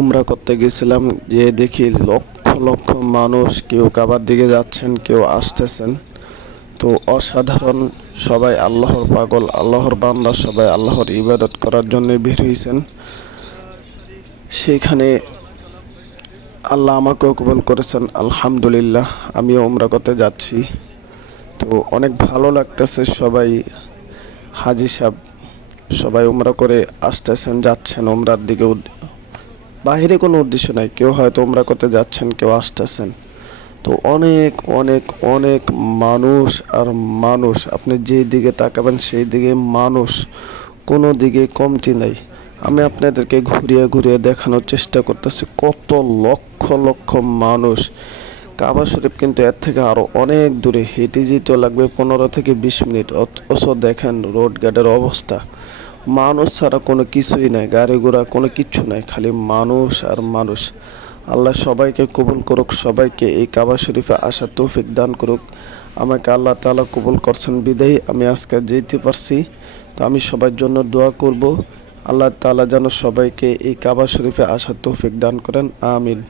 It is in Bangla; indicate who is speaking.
Speaker 1: উমরা করতে গেছিলাম, যে দেখি লক্ষ লক্ষ মানুষ কেউ কাবার দিকে যাচ্ছেন, কেউ আসতেছেন। তো অসাধারণ সবাই আল্লাহর পাগল, আল্লাহর বান্দা সবাই আল্লাহর ইবাদত করার জন্য বের হয়েছেন সেইখানে আল্লাহ আমাকেও কবুল করেছেন, আলহামদুলিল্লাহ, আমিও উমরা করতে যাচ্ছি। তো অনেক ভালো লাগতেছে সবাই, হাজি সাহেব সবাই উমরা করে আসতেছেন, যাচ্ছেন উমরার দিকে বাহিরে কোনো উদ্দেশ্য নাই। কেউ হয়তো উমরা করতে যাচ্ছেন, কেউ আসতেছেন। তো অনেক অনেক অনেক মানুষ আর মানুষ, আপনি যেই দিকে তাকাবেন সেই দিকে মানুষ, কোনো দিকে কমতি নাই। আমি আপনাদেরকে ঘুরিয়ে ঘুরিয়ে দেখানোর চেষ্টা করতেছি, কত লক্ষ লক্ষ মানুষ। কাবা শরীফ কিন্তু এর থেকে আরও অনেক দূরে। হেঁটে যেতে লাগবে পনেরো থেকে বিশ মিনিট, অথচ দেখেন রোড গার্ডের অবস্থা। মানুষ ছাড়া কোনো কিছুই নাই, গাড়ি ঘোড়া কোনো কিছু নাই, খালি মানুষ আর মানুষ। আল্লাহ সবাইকে কবুল করুক, সবাইকে এই কাবা শরীফে আসার তৌফিক দান করুক। আমাকে আল্লাহ তাআলা কবুল করছেন, বিদায়ী। আমি আজকে যেতে পারছি, তো আমি সবার জন্য দোয়া করব। আল্লাহ তাআলা যেন সবাইকে এই কাবা শরীফে আসার তৌফিক দান করেন, আমিন।